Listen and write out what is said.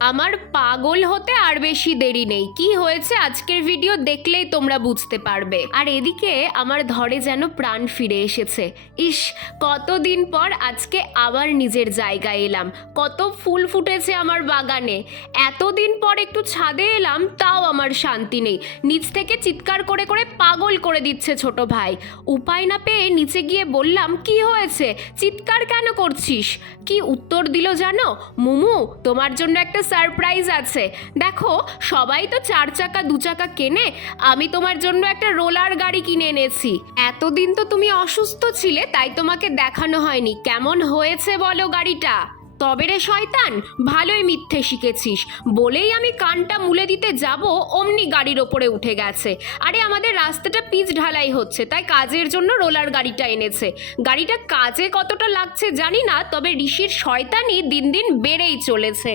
আমার পাগল হতে আর বেশি দেরি নেই। কি হয়েছে আজকের ভিডিও দেখলেই তোমরা বুঝতে পারবে। আর এদিকে আমার ধরে যেন প্রাণ ফিরে এসেছে। ইস, কতদিন পর আজকে আবার নিজের জায়গায় এলাম। কত ফুল ফুটেছে আমার বাগানে। এতদিন পর একটু ছাদে এলাম, তাও আমার শান্তি নেই। নিচ থেকে চিৎকার করে করে পাগল করে দিচ্ছে ছোট ভাই। উপায় না পেয়ে নিচে গিয়ে বললাম, কি হয়েছে, চিৎকার কেন করছিস? কি উত্তর দিল জানো? মুমু, তোমার জন্য একটা সারপ্রাইজ আছে। দেখো, সবাই তো 4 চাকা 2 চাকা কেনে, আমি তোমার জন্য একটা রোলার গাড়ি কিনে এনেছি। এতদিন তো তুমি অসুস্থ ছিলে, তাই তোমাকে দেখানো হয়নি। কেমন হয়েছে বলো গাড়িটা? তবে রে শয়তান, ভালোই মিথ্যে শিখেছিস। বলেই আমি কানটা মুলে দিতে যাব, অমনি গাড়ির ওপরে উঠে গেছে। আরে আমাদের রাস্তাটা পিচ ঢালাই হচ্ছে, তাই কাজের জন্য রোলার গাড়িটা এনেছে। গাড়িটা কাজে কতটা লাগছে জানি না, তবে ঋষির শয়তানি দিন দিন বেড়েই চলেছে।